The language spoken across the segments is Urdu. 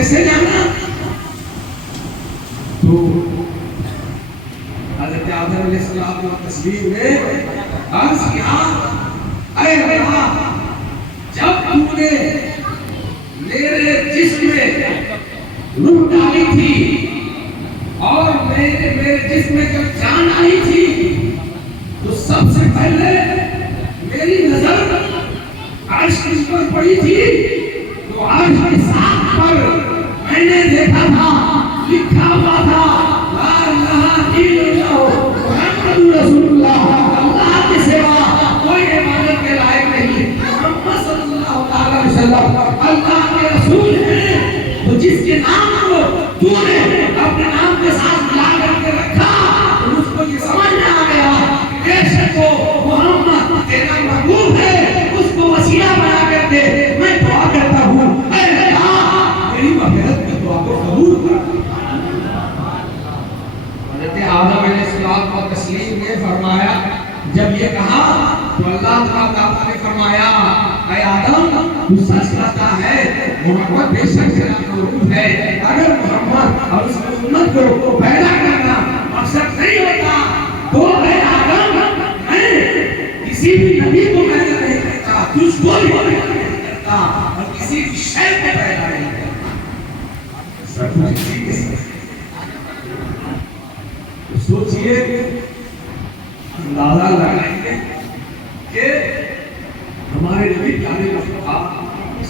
کیسے جانا؟ تو حضرت آدم علیہ السلام و تسلیم نے عرض کیا اے اللہ جب تو نے میرے جسم میں روح ڈالی تھی اور میرے جسم میں جب جان آئی تھی تو سب سے پہلے میری نظر عرش کی پر پڑی تھی تو عرش کے ساتھ پر میں نے دیکھا تھا لکھا ہوا تھا لا الہ الا اللہ محمد رسول اللہ، اللہ کے سوا کوئی عبادت کے لائق نہیں، محمد صلی اللہ علیہ وسلم اللہ کے رسول ہیں۔ تو جس کے نام کو تو نے اپنے نام کے ساتھ ملا کر کے رکھا تو اس کو یہ سمجھ میں آ گیا بے شک وہ محمد تیرا محبوب ہے، اس کو وسیلہ بنا کر دے۔ میں دعا کرتا ہوں اے اللہ میری مغفرت کی دعا کو قبول کر۔ حضرت آدم علیہ السلام کو تسلیم نے فرمایا، جب یہ کہا تو اللہ تعالیٰ نے فرمایا اے آدم تو سچ کہتا ہے، محمد بے شک تیرا محبوب ہے۔ اگر محمد اور اس کی امت کو پیدا کرنا مقصد نہیں ہوتا تو اے آدم میں کسی بھی نبی کو پیدا نہیں کرتا، تجھ کو بھی پیدا نہیں کرتا اور کسی بھی شے کو پیدا نہیں کرتا۔ سب کچھ اسی کے ساتھ سوچئے، اندازہ لگائیں گے کہ ہمارے نبی پیارے مصطفیٰ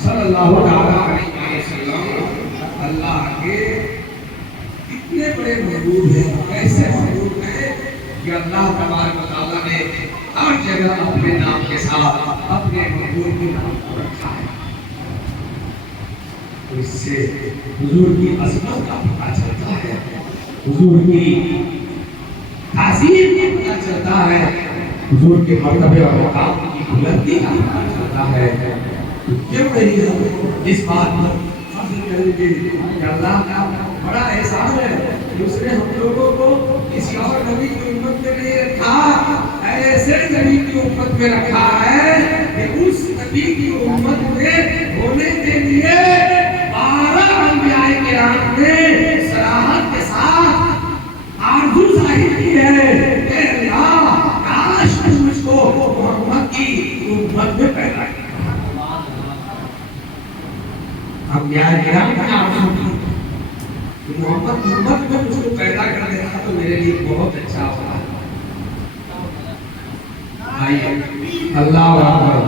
صلی اللہ علیہ وسلم اللہ کے کتنے بڑے محبوب ہیں، کیسے محبوب ہیں کہ اللہ تبارک و تعالیٰ نے ہر جگہ اپنے نام کے ساتھ اپنے محبوب کے نام کو رکھا ہے۔ تو اس سے حضور کی عظمت کا پتہ چلتا ہے، حضور کی تعظیم کا پتہ چلتا ہے، حضور کے مرتبے اور مقام کی بلندی کا پتہ چلتا ہے۔ کیوں نہیں ہم اس بات پر فخر کریں گے کہ اللہ کا بڑا احسان ہے کہ اس نے ہم لوگوں کو کسی اور نبی کی امت میں نہیں رکھا، ایسے نبی کی امت میں رکھا ہے کہ اس نبی کی امت میں ہونے کے لیے 12 انبیاء کرام نے صراحت کے ساتھ آرزو ظاہر کی ہے کہ اللہ کاش مجھ کو محمد کی امت میں پیدا کیا۔ انبیاء کرام نے آرزو کی کہ محمد کی امت میں مجھ کو پیدا کر دیتا تو میرے لیے بہت اچھا ہوتا۔ آئیے اللہ اکبر،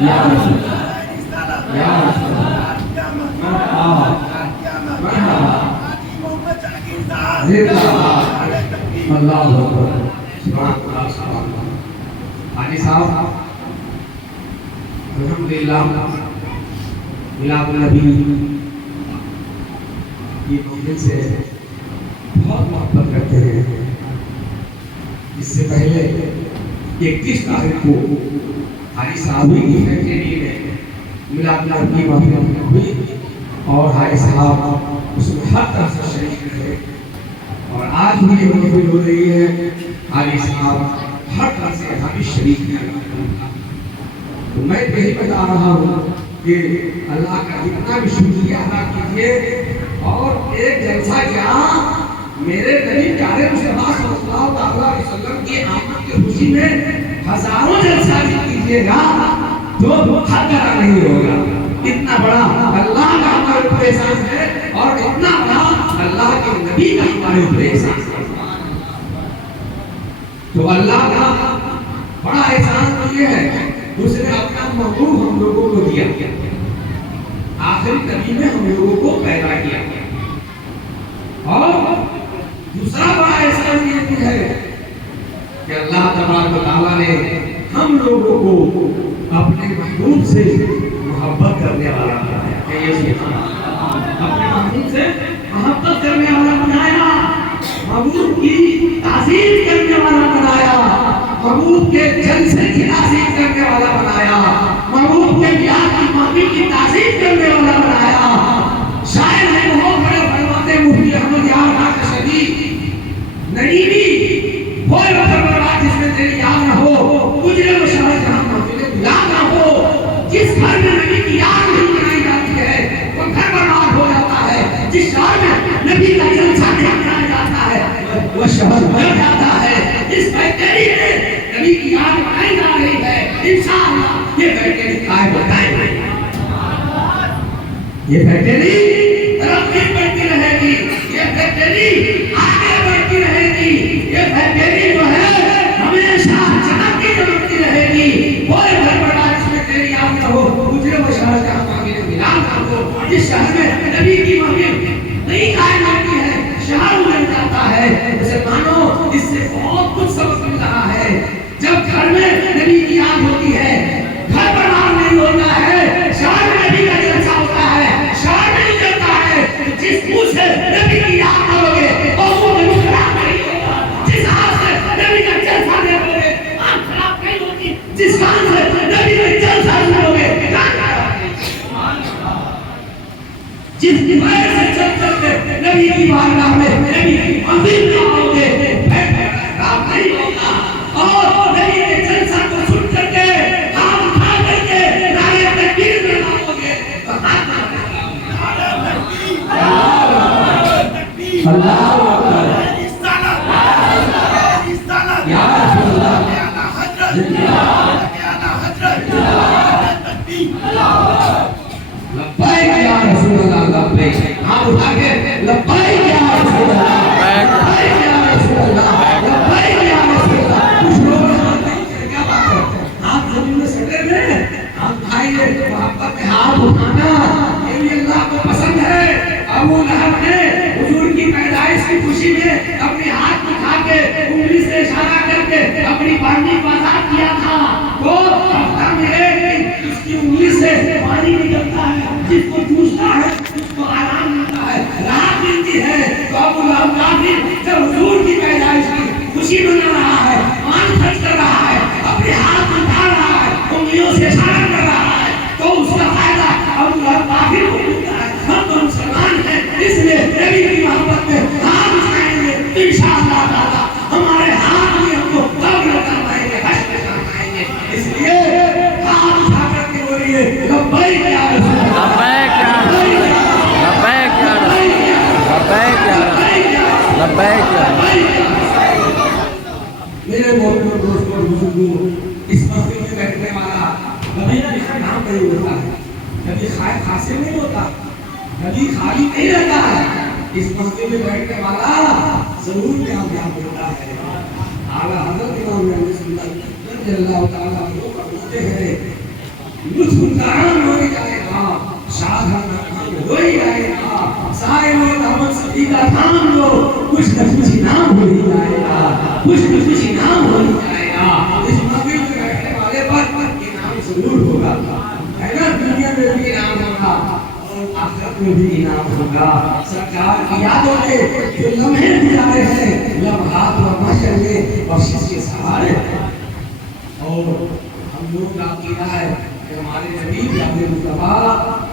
یا رسول یا رسول اللہ حاجی صاحب الحمدللہ میلاد النبی یہ مومن سے بہت محبت کرتے ہیں۔ اس سے پہلے 31 تاریخ کو حاجی صاحب کی فیکٹری میں میلاد النبی محفل ہوئی اور حاجی صاحب اس میں ہر طرح سے شریک رہے اور آج بھی یہ محفل ہو رہی ہے، حاجی صاحب ہر طرح سے ہمیں شریک ہیں۔ تو میں یہی بتا رہا ہوں کہ اللہ کا اتنا بھی شکریہ ادا کیجیے اور ایک جلسہ کیا میرے نبی پیارے مصطفیٰ صلی اللہ علیہ وسلم کی آمد کی خوشی میں ہزاروں جلسہ بھی کیجیے گا تو حد کا نہیں ہوگا۔ اتنا بڑا اللہ کا ہمارے اوپر احسان ہے اور اتنا بڑا اللہ کے نبی کا ہمارے اوپر احسان ہے۔ تو اللہ کا بڑا احسان تو یہ ہے اس نے اپنا محبوب ہم لوگوں کو دیا، آخری نبی میں ہم لوگوں کو پیدا کیا، اور دوسرا بڑا احسان یہ بھی ہے کہ اللہ تبارک و تعالیٰ نے ہم لوگوں کو اپنے محبوب سے محبت کرنے والا بنایا۔ اپنے محبوب سے محبت کرنے والا بنایا، محبوب کی تعظیم کرنے والا بنایا، محبوب کے جلسے کی تعظیم کرنے والا بنایا، محبوب کے بیان کی محفل کی تعظیم کرنے والا بنایا۔ شاعر ہے بہت بڑے فرماتے مفتی احمد یار ناقشبندی نریبی کوئی وقت برباد جس میں تیری یاد نہ ہو، اجرے و شرح جہاں محفل بلا نہ ہو، جس گھر میں نبی کی یاد نہیں یہ فیکٹری قائم بتائیں گے، یہ فیکٹری ترقی کرتی رہے گی، یہ فیکٹری آگے بڑھتی رہے گی، یہ فیکٹری جو ہے ہمیشہ چمکتی چمکتی رہے گی۔ کوئی گھر بڑا جس میں تیری آمد ہو، گزرے وہ شہر جہاں مانگے ملان ہو، جس شہر میں نبی کی مانگے نہیں قائم ہوتی ہے، شہر بن جاتا ہے۔ اسے مانو اس سے بہت کچھ سبق مل رہا ہے۔ جب گھر میں نبی کی یاد ہوتی ہے، گھر برباد نہیں ہوتا ہے، شہر میں نبی کا چرچا ہوتا ہے، شہر میں نہیں چلتا ہے۔ جس منہ سے نبی کی یاد کرو گے اور وہ نبی خراب نہیں ہوگا، جس ہاتھ سے نبی کا چرچا دیکھو گے آنکھ خراب نہیں ہوگی، جس کان سے نبی کا چرچا سنو گے کان خراب نہیں ہوگا، جس پیر سے چل چل کے نبی کی بارگاہ میں نبی کی منزل میں آؤ گے پیر خراب نہیں ہوگا، اور نبی کے جلسہ کو سن کر کے ہاتھ اٹھا کر کے نعرہ تکبیر میں آؤ گے تو ہاتھ اللہ اکبر یا رسول اللہ لبیک یا رسول اللہ لبیک، ہاتھ اٹھا کے لبیک یا رسول اللہ لبیک یا رسول اللہ لبیک یا رسول اللہ۔ کچھ لوگ کیا بات کرتے ہیں، ہاتھ زمین میں سٹے ہوئے، ہم بھائی محبت میں ہاتھ اٹھانا یہ بھی اللہ کو پسند ہے۔ ابو لہب نے حضور کی پیدائش کی خوشی میں اپنے ہاتھ اٹھا کے انگلی سے اشارہ کر کے اپنی پانی کو آزاد کیا تھا۔ وہ ہفتہ میں ایک دن اس کی انگلی سے پانی نکلتا ہے، جس کو چوستا ہے اس کو آرام ملتا ہے، راحت ملتی ہے۔ تو ابو لہب کافر جب حضور کی پیدائش کی خوشی منا رہا ہے، مان خرچ کر رہا ہے، اپنے ہاتھ اٹھا رہا ہے، انگلیوں سے اشارہ کر رہا ہے، تو اس کا فائدہ ابو لہب کافر کو ملتا ہے۔ ہم تو مسلمان ہیں، اس لیے نبی کی محبت میں ہاتھ اٹھائیں گے تو انشاءاللہ تعالیٰ ہمارے ہاتھ بھی ہم کو قبول کروائیں گے، حشر کروائیں گے۔ اس لیے ہاتھ اٹھا کر کے بولیے لبیک یا رسول اللہ، لبیک یا رسول اللہ، لبیک یا لبیک یا میرے محترم دوستوں بزرگوں، اس مسجد میں بیٹھنے والا کبھی کا نام نہیں ہوتا ہے، کبھی خائف حاصل نہیں ہوتا، کبھی خالی نہیں رہتا ہے۔ اس مسجد میں بیٹھنے والا ضرور کامیاب ہوتا ہے۔ اعلیٰ حضرت امام اہل سنت رضی اللہ تعالیٰ عنہ فرماتے ہیں لطف الکرام ہو جائے گا، شاد ہو ہی جائے گا، سائل و دامن سبھی کا نام لو، کچھ نہ کچھ انعام ہو ہی جائے گا، کچھ نہ کچھ انعام ہو ہی جائے گا۔ اس مسجد میں بیٹھنے والے پر انعام ضرور ہوگا، ہے نا، دنیا میں بھی انعام ہوگا اور آخرت میں بھی انعام ہوگا۔ سرکار کی یادوں میں جو لمحے گزارے ہیں، لمحات و محشر میں بخشش کے سہارے، اور ہم لوگ کا عقیدہ ہے کہ ہمارے نبی اپنے مصطفیٰ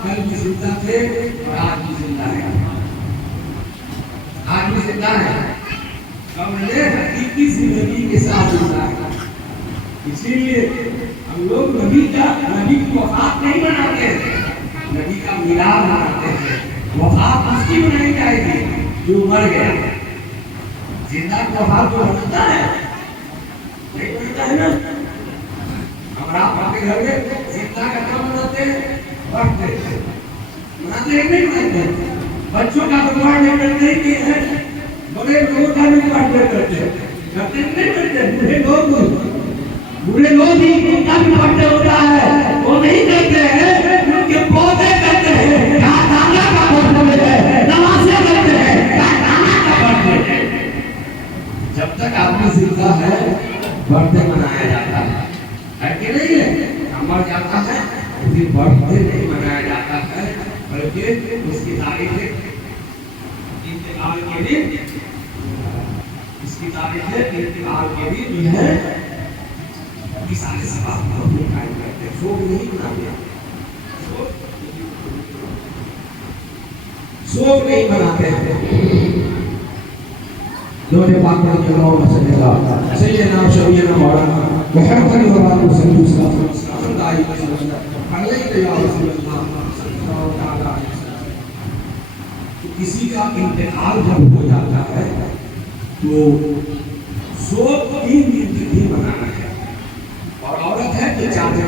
کل بھی زندہ تھے اور آج بھی زندہ ہے، آج بھی زندہ ہے، کمرے حقیقی زندگی کے ساتھ زندہ ہے۔ اسی لیے ہم لوگ نبی کی وفات نہیں مناتے ہیں، نبی کا میلاد مناتے ہیں۔ وفات اس کی منائی جائے گی جو مر گیا، زندہ کی وفات جو مناتا ہے نہیں مناتا ہے نا۔ ہم آپ کے گھر میں زندہ کا کام مناتے ہیں، مناتے ہیں نہیں مناتے ہیں، بچوں کا تو برتھ ڈے کرتے ہی ہے، بڑے لوگوں کا بھی برتھ ڈے کرتے ہیں، کرتے نہیں کرتے، بوڑھے لوگ ہی ان کا بھی برتھ ڈے ہوتا ہے، وہ نہیں کرتے ہیں، ان کے پودے کرتے ہیں، کہاں دانا کا برتھ ڈے ہے، نمازیں کرتے ہیں، کہاں دانا کا برتھ ڈے ہے۔ جب تک آدمی زندہ ہے برتھ ڈے منایا جاتا ہے کہ نہیں ہے، مر جاتا ہے پھر برتھ ڈے نہیں منایا جاتا ہے، بلکہ اس کی تاریخ انتقال کے دن، اس کی تاریخ انتقال کے دن جو ہے سارے ثواب قائم کرتے ہیں، شوق نہیں مناتے، شوق نہیں مناتے ہیں۔ دونوں پاک رضی اللہ صلی اللہ سیدنا شفیعنا مولانا محمد علی وآلہ صلی اللہ علیہ وسلم دائی وسلم علیہ یا رسول اللہ صلی اللہ علیہ وسلم۔ تو کسی کا انتقال جب ہو جاتا ہے تو سوگ 3 دن تک ہی منانا ہے، اور عورت ہے تو 4 دن